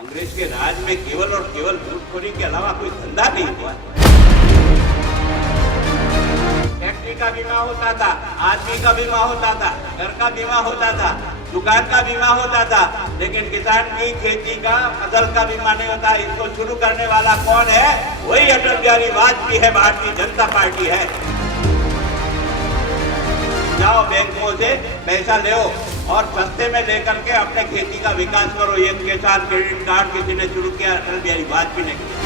कांग्रेस के राज में केवल और केवल लूटखोरी के अलावा कोई धंधा नहीं हुआ। फैक्ट्री का बीमा होता था, आदमी का बीमा होता था, घर का बीमा होता था, दुकान का बीमा होता था, लेकिन किसान की खेती का फसल का बीमा नहीं होता। इसको शुरू करने वाला कौन है? वही अटल बिहारी वाजपेयी है, भारतीय जनता पार्टी है। जाओ बैंकों से पैसा ले और सस्ते में लेकर के अपने खेती का विकास करो। ये किसान क्रेडिट कार्ड किसी ने शुरू किया? अटल बिहारी वाजपेयी ने किया।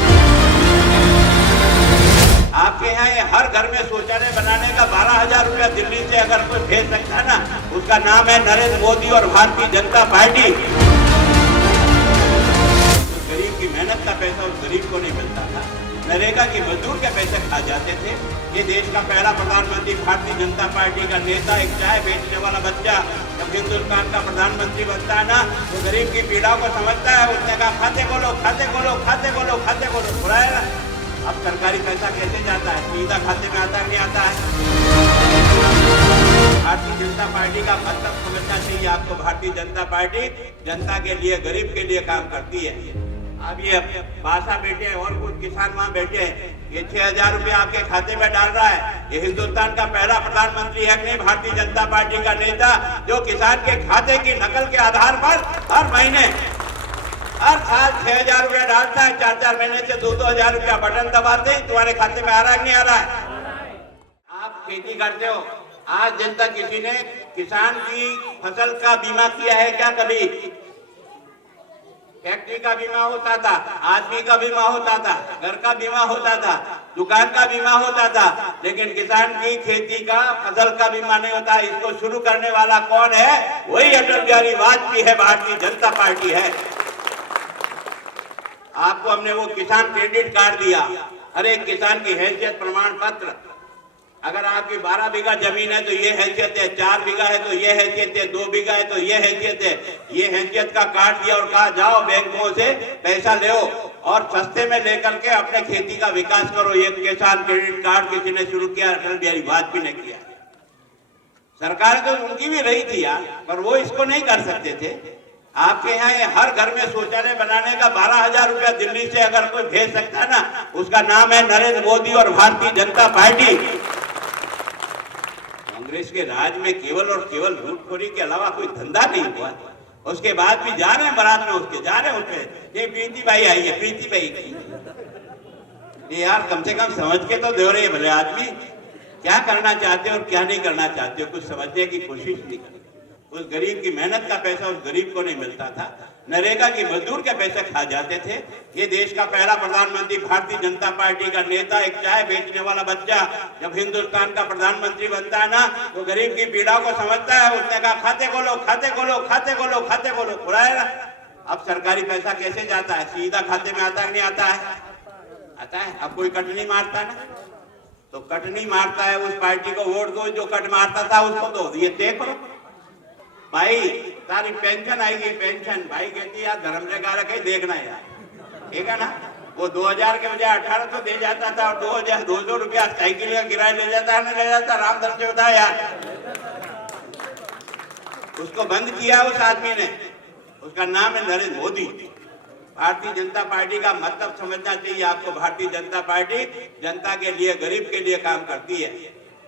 आपके यहाँ ये हर घर में शौचालय बनाने का 12,000 रुपया दिल्ली से अगर कोई भेज सकता है ना, उसका नाम है नरेंद्र मोदी और भारतीय जनता पार्टी। तो गरीब की मेहनत का पैसा उस गरीब को नहीं मिलता था। नरेगा की मजदूर के पैसे खा जाते थे। ये देश का पहला प्रधानमंत्री भारतीय जनता पार्टी का नेता, एक चाय बेचने वाला बच्चा जब हिंदुस्तान का प्रधानमंत्री बनता है ना, तो गरीब की पीड़ा को समझता है। उसने कहा खाते खोलो, खाते खोलो, खाते खोलो, खाते खोलो, बुलाया। अब सरकारी पैसा कैसे जाता है? सीधा खाते में आता नहीं आता है। भारतीय जनता पार्टी का मतलब समझना चाहिए आपको। भारतीय जनता पार्टी जनता के लिए, गरीब के लिए काम करती है। अब ये बासा बैठे और कुछ किसान वहां बैठे हैं, ये 6,000 रुपया आपके खाते में डाल रहा है। ये हिंदुस्तान का पहला प्रधानमंत्री है नहीं, भारतीय जनता पार्टी का नेता, जो किसान के खाते की नकल के आधार पर हर महीने हर साल 6,000 रुपया डालता है। 4-4 महीने से 2-2 हजार रुपया बटन दबाते ही तुम्हारे खाते में आ रहा है नहीं आ रहा है? आप खेती करते हो, आज जनता किसी ने किसान की फसल का बीमा किया है क्या कभी? फैक्ट्री का बीमा होता था, आदमी का बीमा होता था, घर का बीमा होता था, दुकान का बीमा होता था, लेकिन किसान की खेती का फसल का बीमा नहीं होता। इसको शुरू करने वाला कौन है? वही अटल बिहारी वाजपेयी है, भारतीय जनता पार्टी है। आपको हमने वो किसान क्रेडिट कार्ड दिया, हर एक किसान की हैसियत प्रमाण पत्र। अगर आपकी 12 बीघा जमीन है तो ये हैसियत है, 4 बीघा है तो ये हैसियत है, 2 बीघा है तो ये हैसियत है। ये हैसियत का कार्ड दिया और कहा जाओ बैंकों से पैसा ले और सस्ते में लेकर के अपने खेती का विकास करो। ये किसान क्रेडिट कार्ड किसी ने शुरू किया? अटल बिहारी वाजपेयी ने किया। सरकार तो उनकी भी रही थी यार, पर वो इसको नहीं कर सकते थे। आपके यहाँ ये हर घर में शौचालय बनाने का 12,000 रुपया दिल्ली से अगर कोई भेज सकता है ना, उसका नाम है नरेंद्र मोदी और भारतीय जनता पार्टी। कांग्रेस के राज में केवल और केवल लूटखोरी के अलावा कोई धंधा नहीं हुआ। उसके बाद भी जा रहे हैं बारात में, उसके जा रहे हैं उसके। ये प्रीति भाई आई है, प्रीति भाई, ये यार कम से कम समझ के तो दे रहे भले आदमी, क्या करना चाहते हो और क्या नहीं करना चाहते हो, कुछ समझने की कोशिश नहीं करते। उस गरीब की मेहनत का पैसा उस गरीब को नहीं मिलता था। नरेगा की मजदूर के पैसे खा जाते थे। ये देश का पहला प्रधानमंत्री भारतीय जनता पार्टी का नेता, एक चाय बेचने वाला बच्चा जब हिंदुस्तान का प्रधानमंत्री बनता है ना, तो गरीब की पीड़ा को समझता है। उसने कहा खाते खोलो, खाते खोलो, खाते खोलो, खाते खोलो, बुलाया। अब सरकारी पैसा कैसे जाता है? सीधा खाते में आता नहीं आता है? आता है। अब कोई कट नहीं मारता ना, तो कट नहीं मारता है उस पार्टी को वोट दो। जो कट मारता था उसको दो। ये तय करो भाई, तारी पेंशन आएगी, पेंशन। भाई कहती यार धर्म जगह रखे देखना यार, ठीक है ना। वो 2000 के बजाय 1800 दे जाता था और 2,200 रुपया साइकिल का किराया ले जाता है, नहीं ले जाता। रामधन से होता है यार, उसको बंद किया उस आदमी ने। उसका नाम है नरेंद्र मोदी। भारतीय जनता पार्टी का मतलब समझना चाहिए आपको। भारतीय जनता पार्टी जनता के लिए, गरीब के लिए काम करती है।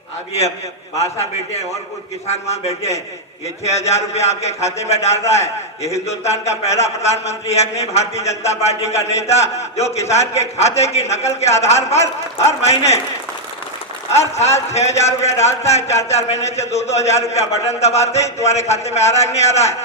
अब ये बासा बैठे और कुछ किसान वहां बैठे हैं, ये 6,000 रुपया आपके खाते में डाल रहा है। ये हिंदुस्तान का पहला प्रधानमंत्री है नहीं, भारतीय जनता पार्टी का नेता, जो किसान के खाते की नकल के आधार पर हर महीने हर साल 6,000 रुपया डालता है। 4-4 महीने से 2-2 हजार रुपया बटन दबाते ही तुम्हारे खाते में आ रहा है नहीं आ रहा है?